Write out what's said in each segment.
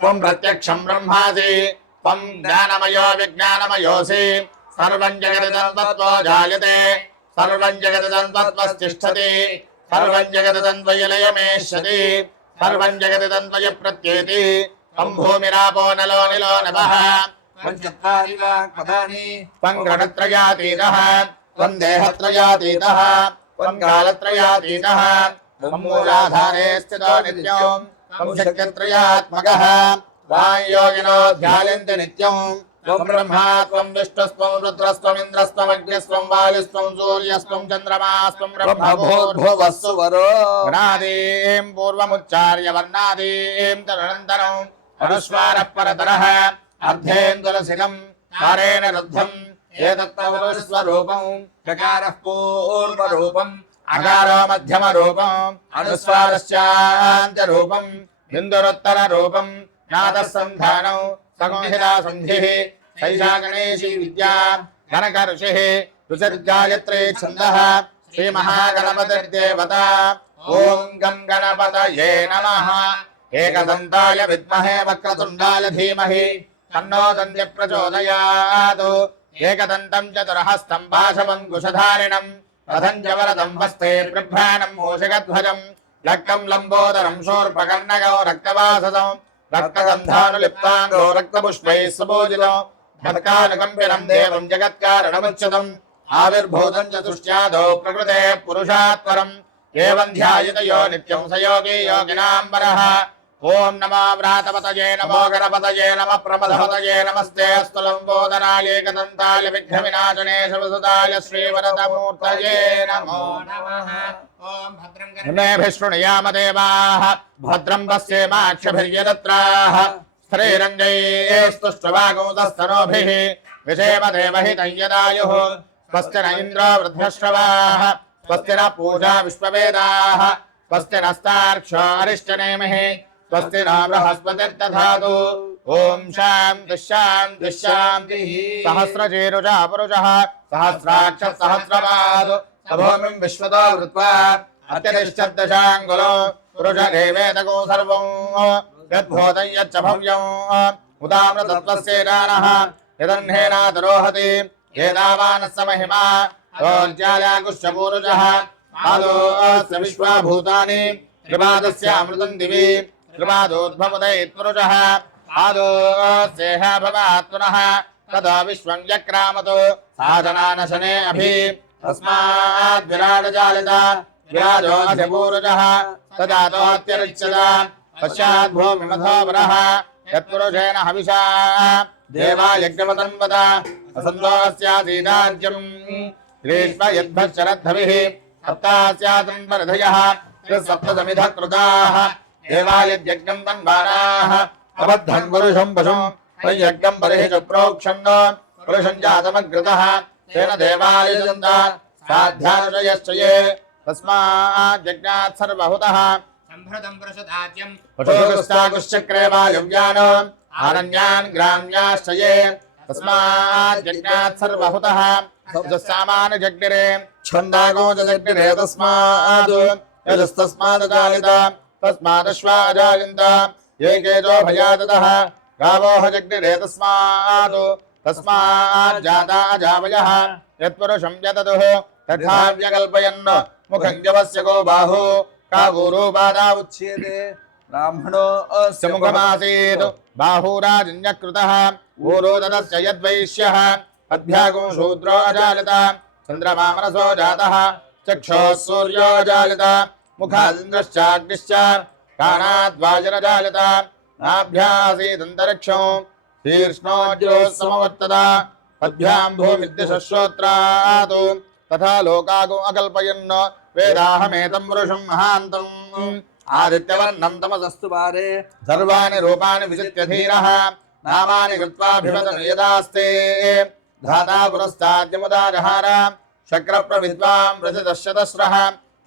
त्वं प्रत्यक्षं ब्रह्मासि त्वं ज्ञानमयो विज्ञानमयोऽसि सर्वं जगदिदं तत्त्वो जायते सर्वं जगदिदं तत्त्वस्तिष्ठति सर्वं जगदिदं त्वयिलयमेष्यति सर्वं जगदिदं त्वयि प्रत्येति त्वं भूमिरापो नलो निलो नभः पञ्चत्वारि वाक्पदानि त्वं गणत्रयातीतः त्वं देहत्रयातीतः त्वं कालत्रयातीतः त्वं मूलाधारे स्थितो नित्यं त्वं शक्तित्रयात्मकः त्वां योगिनो ध्यायन्ति नित्यं त्वं ब्रह्मा त्वं विष्णुस्त्वं रुद्रस्त्वमिन्द्रस्त्वम् अग्निस्त्वं वायुस्त्वं सूर्यस्त्वं चन्द्रमास्त्वं ब्रह्मभूर्भुवः भूर्भुवस्सु वरो गणादीं पूर्वमुच्चार्य वर्णादीं तदनन्तरम् अनुस्वारः परतरः अर्धेन्दुलशिलम् कारेण रुद्धम् एतत्तवस्वरूपम् चकारः पूर्वरूपम् అకారో మధ్యమ రూపం అనుస్వారస్యాంత రూపం బిందురుత్తర రూపం జ్ఞాత సంధానం సంహితా సంధి శైషా గణేశీ విద్యా గణక ఋషి ఋషిర్గాయత్రే ఛంద శ్రీ మహాగణపతిర్దేవత ఓం గం గణపతయే నమ ఏకదంతాయ విద్మహే వక్రతుండాయ ధీమహి తన్నో దంత్య ప్రచోదయాత్ ఏకదంతం చతురహస్తం పాశమంకుశధారిణం बिभ्राणं मूषिकध्वजम् लक्कं लम्बोदरं शूर्पकर्णगौ रक्तवाससं रक्तगन्धानुलिप्ताङ्गो रक्तपुष्पैः सुपूजितो भक्तानुकम्पिनं देवं जगत्कारणमुच्युतम् आविर्भूतं चतुष्ट्यादौ प्रकृतेः पुरुषात्परम् एवं ध्यायितयो नित्यं स योगी योगिनां वरः ॐ नमो व्रातपतये नमो गणपतये नमः प्रमथपतये नमस्ते अस्तु लम्बोदराय एकदन्ताय विघ्नविनाशने शिवसुताय श्रीवरदमूर्तये नमो नमः हिमेभिः शृणुयाम देवाः भद्रं पश्येमाक्षभिर्यदत्राः स्त्रीरञ्जैस्तुष्टवागौतस्तनोभिः विषेम देवहितं यदायुः स्वस्ति न इन्द्रो वृद्धश्रवाः स्वस्ति न पूजा विश्ववेदाः स्वस्ति नस्तार्क्ष्यो अरिष्टनेमिः स्वस्ति न बृहस्पतिर्दधातु ॐ शान्तिः शान्तिः सहस्रचेरुषः पुरुषः सहस्राक्ष सहस्रपादु सभूमिं विश्वतो वृत्वा अत्यतिष्ठद्दशाङ्गुलो पुरुषदेवेदको सर्वं यद्भूतं यच्च यदह्नेनादरोहति विश्वाभूतानि। त्रिपादस्य अमृतं दिवि। त्रिपादोद्भवदयित्पुरुषः आदोऽस्येह भवात् पुनः तदा विश्वं व्यक्रामतो। साधनानशने अभि तस्मात् विराटजालिता। विराजो अधिपूरुषः तदातोऽत्यरिच्यत पश्चात् भूमिमथोपरः यत्पुरुषेण हविषा। देवा यज्ञमतन्वत असन्तोऽस्यासीदाज्यम् ग्रीष्म यद्भश्चरद्धभिः सप्तास्यातन्वरधयः सप्तसमिधः कृताः। देवा यद्यज्ञम् तन्वानाः अबद्धम् पुरुषम् पशुम् यज्ञम् बलिः च प्रोक्षन् पुरुषम् जातमग्रतः। तेन देवालयजन्त साध्यानुजयश्च ये तस्मात् सर्वहुतः पशुगुस्तागुश्चक्रे वायव्यान्। आरण्यान् ग्राम्याश्च ये तस्मात् सर्वहुतः सामान् जग्निरे तस्मात्। यजस्तस्मात् जालित तस्मादश्वा अजालिन्त ये केजो भयादतः गावोह जग्निरे तस्मात्। तस्मात् जाता यत्पुरुषं यततुः तथा मुखं जवस्य को बाहु। का गुरुपादा उच्यते। ब्राह्मणो अस्य मुखमासीत्। बाहुराजन्यकृतः। ऊरो ददस्य यद्वैश्यः शूद्रो अजालित चन्द्रमा मनसो जातः। चक्षुः सूर्यो अजालित ముఖాదిశ్చాగ్నిశ్చ కాణాద్వాజనజాయత నాభ్యాసీదంతరిక్షం శీర్ష్ణోజ్యోత్సమవర్తత పద్భ్యాం భూ విద్యుశ్రోత్రాతు తథా లోకాగు అకల్పయన్న వేదాహమేతం వృషం మహాంతం ఆదిత్యవర్ణం తమసస్తు వారే సర్వాణి రూపాణి విజిత్యధీర నామాని కృత్వాభిమతయదాస్తే ధాతా పురస్తాద్యముదారహార శక్ర ప్రవిద్వాం రజదశదశ్ర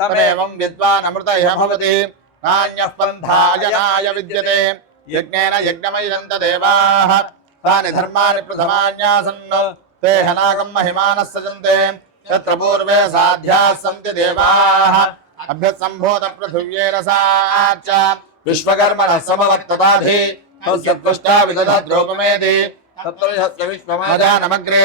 तमेवं विद्वान् अमृतयः भवति। नान्यः पन्थायनाय विद्यते। यज्ञेन देवाः। तानि धर्माणि प्रथमान्यासन् ते हनाकं महिमानः सजन्ते। यत्र पूर्वे साध्याः सन्ति देवाः। अभ्यसम्भूत पृथिव्येन सा च विश्वकर्मणः समवर्तताधि तस्य विदधद्रूपमेति तत्र यस्य विश्वमाजा मजानमग्रे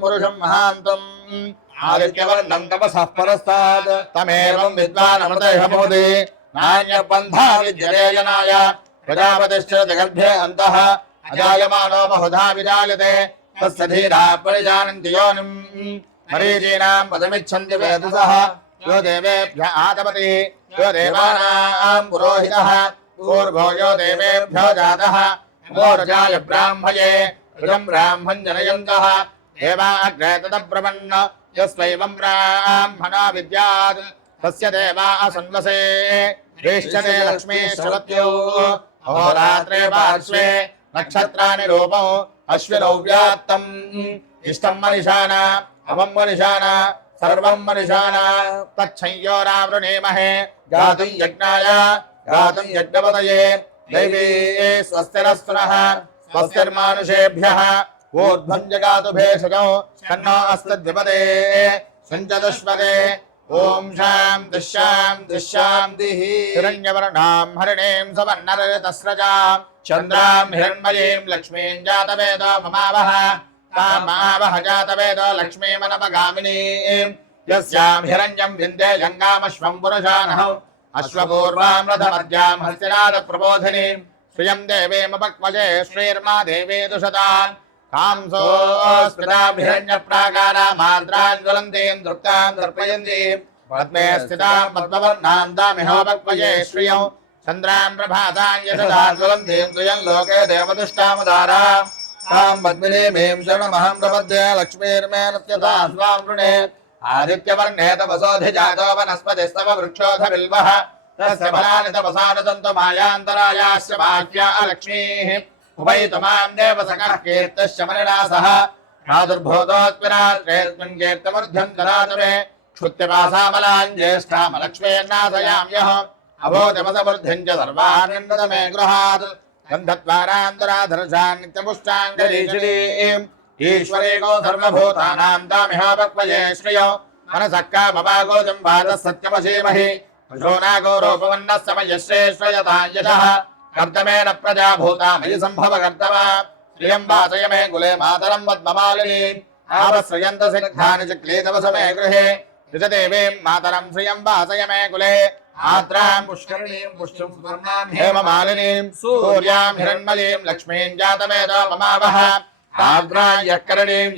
पुरुषं महान्तम्। आदित्यवर्णं तपसः परस्तात् तमेवं विद्वानमृतैः मोदे नान्यबन्धा प्रजापतिश्च जगर्भे अन्तः अजायमानो बहुधा विजायते। तस्य परिजानन्ति योनिम्। मरीचीनां पदमिच्छन्ति वेदसः। यो देवेभ्य आदपति, यो देवानां पुरोहितः। पूर्वो यो देवेभ्यो जातः। मोरजाय ब्राह्मये इदं ब्राह्मण जनयन्तः। देवा अग्रे तदब्रवन् यस्वैवं ब्राह्मणा विद्यात्, तस्य देवा असन्वसे। वेश्यते लक्ष्मी अहोरात्रे पार्श्वे नक्षत्राणि रूपौ अश्विनौ व्यात्तम् इष्टं मनिषाण अवं मनिषाण सर्वं मनिषाण। तच्छंयोरावृणीमहे गातुं यज्ञाय गातुं यज्ञपतये। दैवे स्वस्तिरस्तुनः, स्वस्तिर्मानुषेभ्यः। ऊर्ध्वं जगातु भेषजौ तन्नो अस्तद्विपदे सञ्चतुष्पदे। ॐ शान्तिः शान्तिः शान्तिः हिरण्यवर्णां हरिणीं सवर्णरतस्रजां चन्द्रां हिरण्मयीं लक्ष्मीं जातवेदो ममावह। तामावह जातवेदो लक्ष्मीमनपगामिनीं। यस्यां हिरण्यं विन्दे जङ्गामश्वं पुरुषानः अश्वपूर्वां रथमद्यां हस्तिनादप्रबोधिनीं श्रियं देवीमपक्वजे श्रीर्मा देवी दुषतान्। कांसो स्मृताभिरण्यप्राकारामाद्राज्वलन्तीं दृप्तां दर्पयन्तीं। पद्मे स्थितां पद्मवर्णां दामिहोपक्वजे श्रियौ लोके देवदुष्टामुदारां तां पद्मिनीमीं शरणमहं प्रपद्ये लक्ष्मीर्मे नत्यता स्वां वृणे। आदित्यवर्णे तपसोऽधिजातो वनस्पतिस्तव वृक्षोऽथ बिल्वः तस्य फलानि लक्ष्मीः उपैतमां देवसखः कीर्तश्च मनिना सह प्रादुर्भूतोऽस्मिरात्रेऽस्मिन् कीर्तमर्ध्यं ददातु मे क्षुत्यपासामलां ज्येष्ठामलक्ष्मीर्नाशयाम्यः च गृहात् ईश्वरेको सर्वभूतानां तामिहापक्वये श्रियो। मनसः कामवागोजं वादः रूपवन्नः समयश्रेष्ठयता यशः कर्तमेन प्रजा भूता मयि सम्भव कर्तवा श्रियं वासय मे कुले मातरं पद्ममालिनी। आवश्रयन्त सिद्धानि च क्लेदवस मे गृहे। ऋषदेवीं मातरं श्रियं वासय मे कुले। आद्रां पुष्करणीं पुष्टं स्वर्णां हेममालिनीं। सूर्यां हिरण्मयीं लक्ष्मीं जातवेदो ममावह आद्रां यः करणीं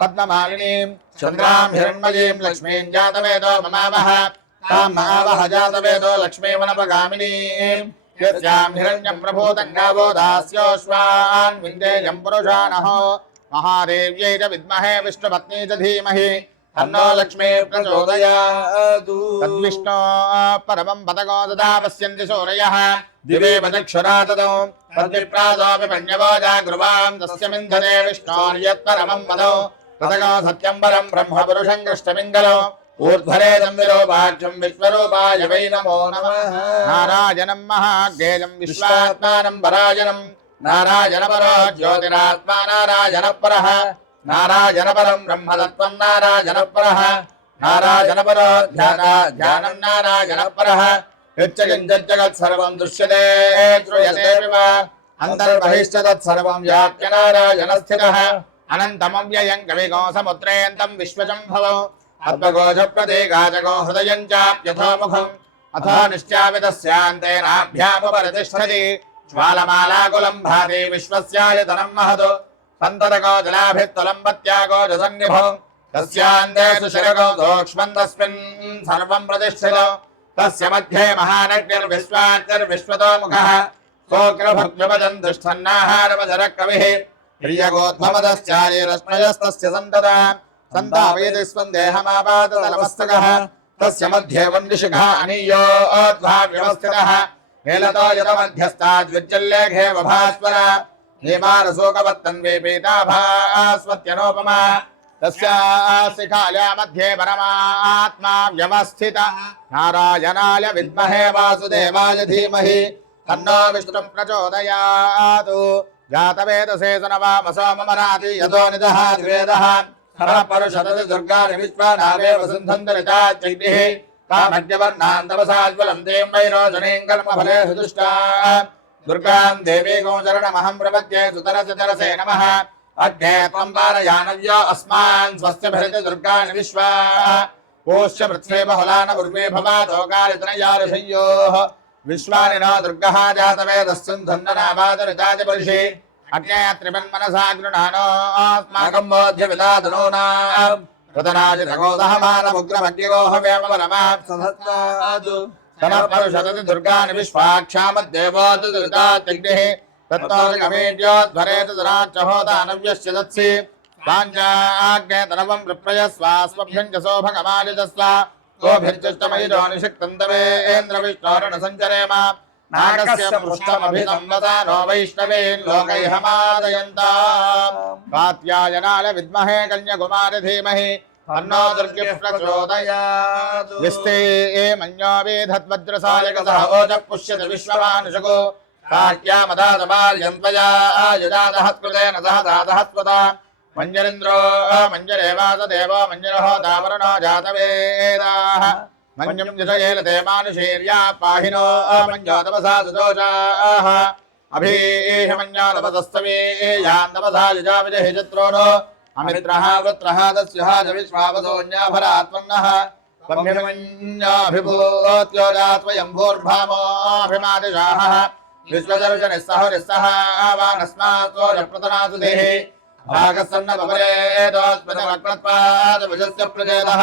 पद्ममालिनीं। चन्द्रां हिरण्मयीं लक्ष्मीं जातवेदो ममावह तां महावह जातवेदो लक्ष्मीमनपगामिनीं यस्यां हिरण्यं प्रभूतं गावो दास्योश्वान् विन्देयं पुरुषाणः महादेव्यै च विद्महे विष्णुपत्नी च धीमहि। लक्ष्मी प्रचोदयात्। तद्विष्णो परमं पदको ददा पश्यन्ति सूरयः। दिवे तदौ। तद्विप्रासोऽपि पण्यवो जागृवां तस्य मिन्धने विष्णोर्यत्परमं पदौ। तदको सत्यं परं ब्रह्म पुरुषं कृष्णमिङ्गलो ఊర్ధ్వరేదం విలోపాక్షం విశ్వరూపాయ వై నమో నమ నారాజనం మహాగ్రేజం విశ్వాత్మానం పరాజనం నారాజనపరో జ్యోతిరాత్మా నారాజనపర నారాజనపరం బ్రహ్మతత్వం నారాజనపర నారాజనపరో ధ్యానా ధ్యానం నారాజనపర యచ్చగింజగత్సర్వం దృశ్యతే శ్రూయతే అంతర్బహిష్ట తత్సర్వం వ్యాఖ్య నారాజన స్థిర అనంతమవ్యయం కవిగో సముద్రేంతం విశ్వజంభవం अद्भगोजप्रदेगाजगो हृदयं चाप्यथोमुखम् अथो निश्चापि तस्यान्तेनाभ्यामुपरितिष्ठति ज्वालमालाकुलं भाति विश्वस्यायतनं महतो जसन्निभो। तस्यान्ते सुशिरगो तस्मिन् सर्वं प्रतिष्ठितो। तस्य मध्ये महानग्निर्विश्वाग्निर्विश्वतो मुखः कविः प्रियगोत्मवदश्चार्यरश्मयस्तस्य सन्तता సంతాపయతి స్వం దేహమాపాతలమస్తక తస్య మధ్యే వండిశిఖ అనీయో వ్యవస్థిత నీలతో యత మధ్యస్థాద్విజల్లేఘేవ భాస్వర నీమానసోకవత్తన్వేపీతాభాస్వత్యనోపమా తస్యాశిఖాలయ మధ్యే పరమాత్మా వ్యవస్థిత నారాయణాయ విద్మహే వాసుదేవాయ ధీమహి. తన్నో విష్ణుం ప్రచోదయాతు. జాతవేదసేసన వామసోమరాతి యతో నిదః ద్వేదః. द्वेदः हरपरुषदति दुर्गानि विश्वानावे वसुन्धन्तरिताच्चैभिः तामद्यवर्णान् तपसाज्वलं वैरोचनीं कर्मफले सुदुष्टा। दुर्गाम् देवी गोचरणमहम् प्रपद्ये सुतरसतरसे नमः। अग्ने त्वम् पारयानव्यो अस्मान् स्वस्य भरति दुर्गाणि विश्वा। पोष्य पृथ्वे बहुलान उर्वे भवादोकारितनयाऋषय्योः विश्वानि न दुर्गः जातवेदस्सन् धन्दनावादरितादिपुरुषे अग्ने त्रिपन्मनसा मोध्य विलादनूनाम् रतनाजितगोदहमानमुग्रमग्निगोह व्यामवनमात् तनपरुषदति दुर्गानि विश्वाक्षामद्देवोऽतु दुर्गात्यग्निः दत्सि पाञ्चाग्ने तनवम् विप्रयस्वास्मभ्यम् च सौभगमालितस्व गोभिर्चष्टमयिजो निषिक्तम् तवेन्द्रविष्णोरण सञ्चरेम नागस्य पृष्ठमभितं वदा नो वैष्णवेन् लोकैहमादयन्ता कात्यायनाय विद्महे कन्यकुमारि धीमहि तन्नो दुर्गिः प्रचोदयात् यस्ते ये मन्यो ओजः पुष्यति विश्वमानुषको। सह दादहत्वता मञ्जरिन्द्रो दावरणो जातवेदाः। मञ्जम् मानुषीर्या पाहिनो मञ्जोतपसा सुदोषाः युजाविजहि अमित्रः वृत्रः तस्यः च विश्वावसोऽन्याभरात्मन्नः त्वयम्भूर्भामोऽभिमादिशाहः विश्वदर्शनिस्सह निस्सह आवानस्मात् सोऽप्रतनासु देहे भागसन्नपरेतोस्मिनवक्रत्वादभुजस्य प्रचेदः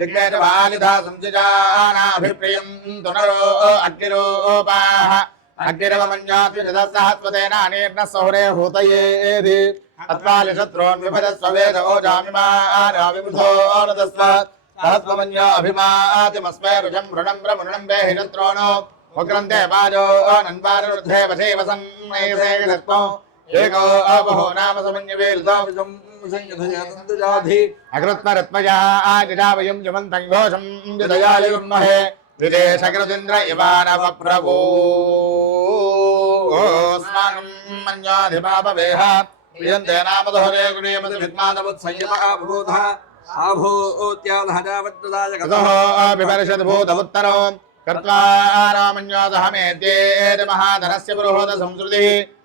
दिग्मे च वालिधा संसिजानाभिप्रियम् तुनरो अग्निरोपाः। अग्निरवमन्यात्विजदसहत्वतेन अनेर्न सौरे हूतयेधि अत्वालिशत्रोन् विभजस्व वेद ओजामिमानाविबुधो नदस्व सहस्वमन्यो अभिमातिमस्मै रुजम् ऋणम् ब्रह्मणम् वेहि शत्रोणो। उग्रन्ते वाजो नन्वारुध्ये वशे वसन्नैसे एको अबहो नाम समन्यवेरुतो संयुधयाधि अकृत्मरत्मजा आदिजावयम् जुमन्तम् विदेशकृतिन्द्र इवानव प्रभो अस्माकम् मन्याधिपापवेह। प्रियन्ते नाम दोहरे गुणीयमति विद्मानवत्संयम अभूतः आभूत्यालहजावद्दाय कृतः कृत्वा रामन्योदहमेत्येति महाधनस्य पुरोहोत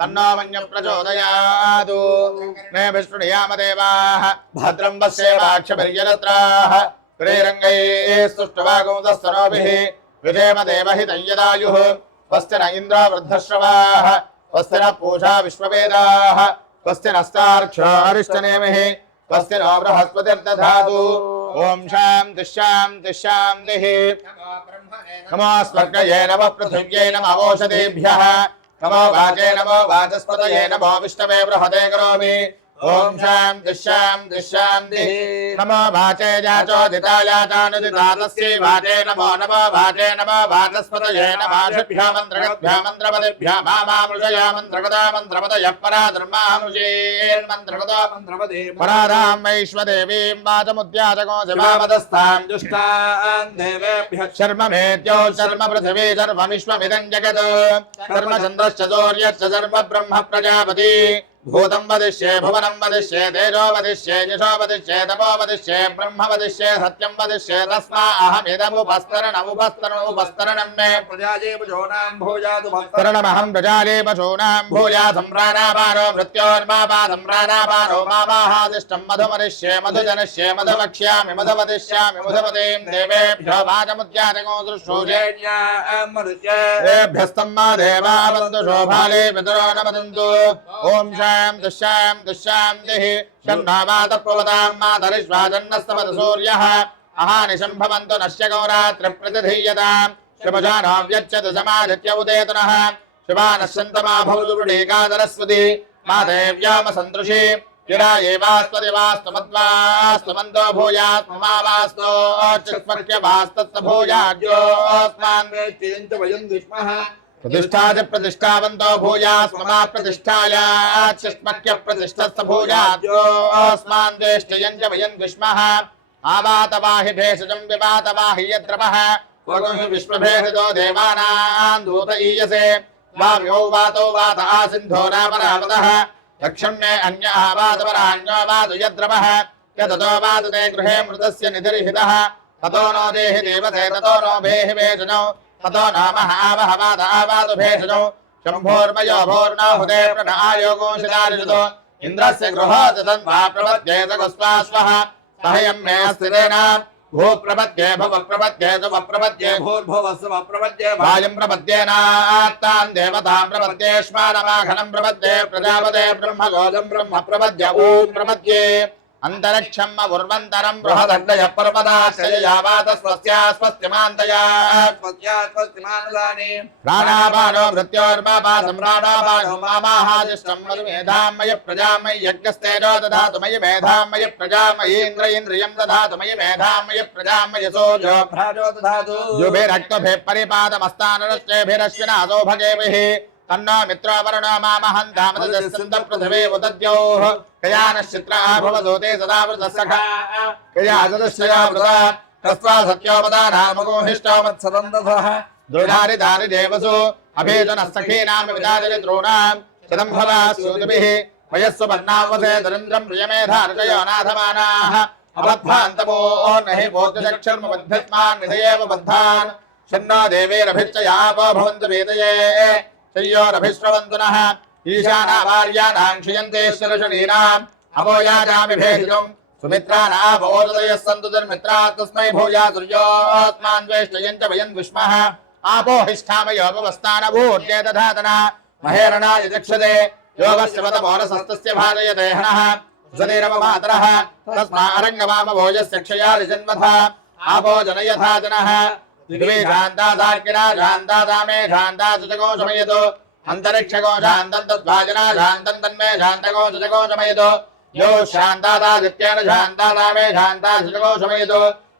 तन्नो मञ्जः प्रचोदयात्। मे विष्णुयाम देवाः भद्रं पश्येवाक्षभिर्यलत्राः प्रेरङ्गैः स्तुष्टवागोदस्तनोभिः विधेम देवहितं यदायुः। स्वस्य न इन्द्रो वृद्धश्रवाः स्वस्य न पूषा विश्ववेदाः। स्वस्य नस्तार्क्षारिष्टनेमिः स्वस्य नो बृहस्पतिर्दधातु। ॐ शान्तिः शान्तिः शान्तिः। नमो स्वर्गये नमः पृथिव्यै नमः ओषधेभ्यः नमो वाचे नमो वाचस्पतये नमो विष्णवे बृहदे करोमि ॐ शान्तिः शान्तिः शान्तिः नमो वाचे जाचोदितायाचानुदिता तस्यै वाचे नमो नमो नमो नमाशभ्यो मन्त्रगद्भ्यो मन्त्रपदिभ्यो मामामृषया मन्त्रगदा मन्त्रपदयः परा धर्मामुषेन्मन्त्रगदा मन्त्रपदे वाचमुद्याचको दुष्टान् देवेभ्यः। शर्म मेत्यो शर्म पृथिवी शर्म विश्वमिदम् जगत्। शर्म चन्द्रश्च सूर्यश्च शर्म ब्रह्म प्रजापति। భూతం వదిష్యే భువనం వదిష్యే తేజో వదిష్యే నిషో వదిష్యే తమో వదిష్యే బ్రహ్మ వదిష్యే సత్యం వదిష్యే తస్మా అహమిదముపస్తరణముపస్తరణముపస్తరణం మే. ప్రజాజీవశూనాం భూజాతు భస్తరణమహం ప్రజాజీవశూనాం భూజాసం ప్రాణాపానో మృత్యోర్మాపాదం ప్రాణాపానో మామాహాదిష్టం మధుమనిష్యే మధుజనష్యే మధువక్ష్యామి మధువదిష్యామి మధుపతీం దేవేభ్యో వాచముద్యానగో దృశ్యూజేభ్యస్తం మా దేవావంతు శోభాలే పితరో నమదంతు ఓం శాంతి पितरो न वदन्तु ॐ शान्तिः शान्तिः शान्तिः शन्नो मातपवतां मातरिश्वाजन्नस्तमत सूर्यः अहानिशं भवन्तु नश्य गौरात्रिप्रतिधीयताम् शुभजानो व्यच्यत समादित्य उदेतनः शुभानश्यन्तमा भवतु वृणीकादरस्वती मा देव्याम सन्तृषि गिरा एवास्त्वति वास्तमद्वास्तमन्तो भूयात्ममावास्तो चिस्मर्क्यवास्तत्स प्रतिष्ठा च प्रतिष्ठावन्तो भूयास्ममा प्रतिष्ठायाच्छिष्मक्य प्रतिष्ठस्थ भूयाद्योऽस्मान् ज्येष्ठयम् च वयम् विष्मः। आवातवाहि भेषजम् विवातवाहि यद्रपः वगुंसि विश्वभेषजो देवानाम् दूत ईयसे। वाव्यो वातो वात आसिन्धो रामरावतः दक्षिणे अन्य आवातपरान्यो वातु यद्रपः यततो वातु गृहे मृतस्य निधिर्हितः ततो नो देहि देवते, ततो नो भेहि भेषजौ। ततो नामः आवह वाद आवादु भेषजौ शम्भोर्मयो भोर्नाहुते प्रण आयोगो शिलारिजुतो इन्द्रस्य गृहात् तन्वा प्रपद्येत कुस्वाश्वः सहयं मे अस्तिरेण भू प्रपद्ये भव प्रपद्ये सुव प्रपद्ये भू भूर्भुवस्व प्रपद्ये वायुं प्रपद्येनात्तान् देवतां प्रपद्येष्मानमाघनं प्रपद्ये प्रजापते ब्रह्मगोजं ब्रह्म प्रपद्य ॐ प्रपद्ये। అంతరిక్షం ఉర్వంతరం బృహదండయ పర్వతాశ్రయావాదస్వస్యాస్వస్తిమాంతయాస్వస్తిమానులాని మృత్యోర్మాపాసం ప్రాణాపానో మామాహాజిష్టం మధు మేధామయ ప్రజామయ యజ్ఞస్తేజో దధాతుమయ మేధామయ ప్రజామయేంద్ర ఇంద్రియం దధాతుమయ మేధామయ ప్రజామయ సోజో భ్రాజో దధాతు. యుభిరక్తభిః పరిపాదమస్తానరశ్చేభిరశ్వినాదో భగేభిः तन्नो मित्रो वरुणो मामहन्तामदस्सन्दपृथिवी उदद्योः। कयानश्चित्रा भवतु ते सदा वृतः सखा कया सदस्यया वृता। तस्वा सत्योपदानामगोहिष्टो सदन्दसः दृढारि दारि देवसु। अभेदनः सखीनां विदादित्रूणाम् शतं भवा सूतिभिः। वयस्सु वर्णावसे दरिन्द्रम् प्रियमेधार्जयो नाथमानाः अबद्धान्तमो नहि बोध्यचक्षर्मबद्ध्यस्मान् निधयेव बद्धान्। शन्नो देवेरभिच्चयापो भवन्तु वेदये। शय्योरभिश्रवन्तु नः। ईशानावार्याणां क्षियन्तेश्वरशरीराम् अपोयाजामि भेषजम्। सुमित्रानावोदयः सन्तु दुर्मित्रात् तस्मै भूया सूर्योऽस्मान् द्वेष्टयम् वयम् विष्मः आपो हिष्ठामयोपवस्थानभूर्ये दधातना। महेरणाय दक्षते योगस्य पदमोरसस्तस्य भाजयते हनः। सुनिरममातरः तस्मा अरङ्गमाम भोजस्य क्षयारि आपो जनयथा जनः। दिग्वे शान्ता साक्षिणा शान्ता दामे शान्ता सुजगो शमयतु अन्तरिक्षगो शान्तम् तद्भाजना शान्तम् तन्मे शान्तगो सुजगो शमयतु यो शान्तादादित्येन शान्तादामे शान्ता सुजगो शमयतु शान्ति पुरुष शान्ति ब्रह्म शान्ति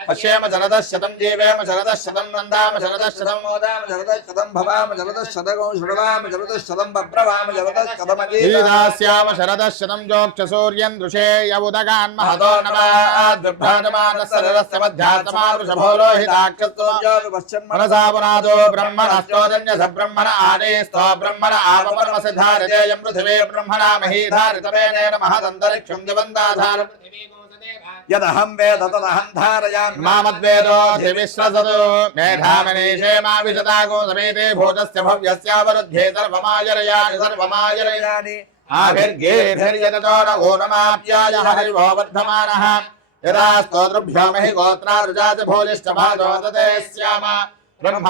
పశ్యేమ జలద శతం జీవేమ జలద శతం నందామ జలద శతం మోదామ జలద శతం భవామ జలద శతకం శృణవామ జలద శతం బబ్రవామ జలద శతమీదాస్యామ శరద శతం జోక్ష సూర్యం దృశే యవుదగాన్ మహతో మనసాపునాదో బ్రహ్మణస్తోదన్య స బ్రహ్మణ ఆనే స్థో బ్రహ్మణ ఆపమర్మసిధారజేయం పృథివే బ్రహ్మణా మహీధారితమేన మహదంతరిక్షం దివందాధారం. यदहं वेद तदहं धारयामि मामद्वेदोऽधिविश्वसतु मेधामनीषे मा विशतागो समेते भूतस्य भव्यस्यावरुध्ये सर्वमाजरयानि सर्वमाजरयानि आभिर्गेभिर्यततो न ऊनमाप्याय हरिवो वर्धमानः। यदा स्तोतृभ्यो महि गोत्रारुजा च भोलिश्च भाजो ददे स्याम ब्रह्म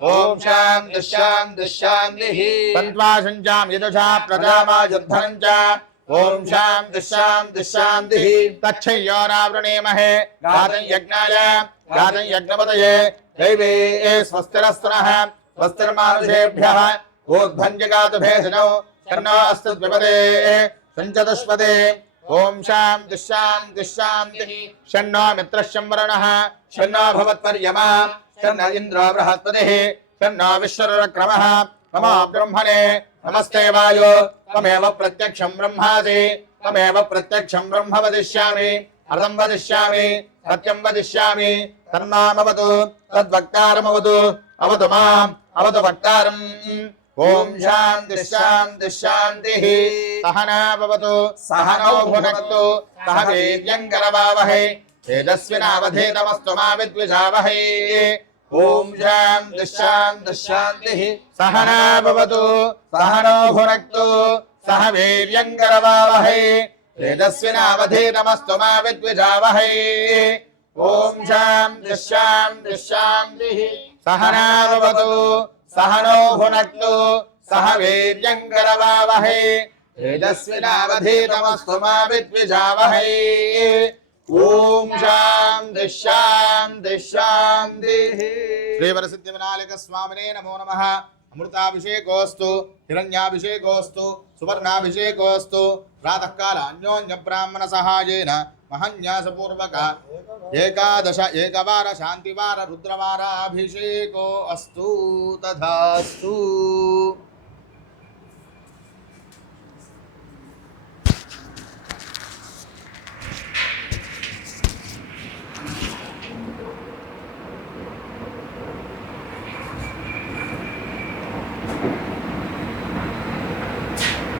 ॐ शान्तिः शान्तिः शान्तिः। सन्त्वा शुञ्चां यदुषा प्रजामायुद्धनं च। शान्तिः तच्छय्योरावृणीमहे गातं यज्ञाय दैवे स्वस्तिरस्तुनः, स्वस्तिर्मानुषेभ्यः। ऊर्ध्वञ्जगातु भेषजौ कर्णो अस्तु द्विपदे, सञ्चतुष्पदे। ॐ शान्तिः शान्तिः शान्तिः षण्णो मित्रः शंवरणः भवत्पर्यमा। शन्न शन्नो नमो ब्रह्मणे నమస్తే వాయో. తమేవ ప్రత్యక్షం బ్రహ్మాసి తమేవ ప్రత్యక్షం బ్రహ్మ వదిష్యామి. అర్థం వదిష్యామి. సత్యం వదిష్యామి. తన్నామవతు తద్వక్తారమవతు అవతు మాం. అవతు వక్తారం ఓం శాంతి శాంతి శాంతి. సహనాభవతు సహనౌ భునక్తు సహ వీర్యం కరవావహై తేజస్వినావధేతమస్తు మా విద్విషావహై ॐ शान्ति शान्ति शान्तिः सहना भवतु, सहनौ भुनक्तु, सह वीर्यङ्करवावहै तेजस्विनावधीतमस्तु मा विद्विषावहै ॐ शान्ति शान्ति शान्तिः सहना भवतु, सहनो भुनक्तु, सह वीर्यङ्करवावहै तेजस्विनावधीतमस्तु मा विद्विषावहै ఓం శాంతి శాంతి శాంతి. శ్రీవరసిద్ధి వినాయక స్వామినే నమో నమ. అమృతాభిషేకోస్తు హిరణ్యాభిషేకోస్తు సువర్ణాభిషేకోస్తు ప్రాతకాల అన్యోన్య బ్రాహ్మణ సహాయేన మహన్యాసపూర్వక ఏకాదశ ఏకవార శాంతివార రుద్రవార అస్తు తథాస్తు.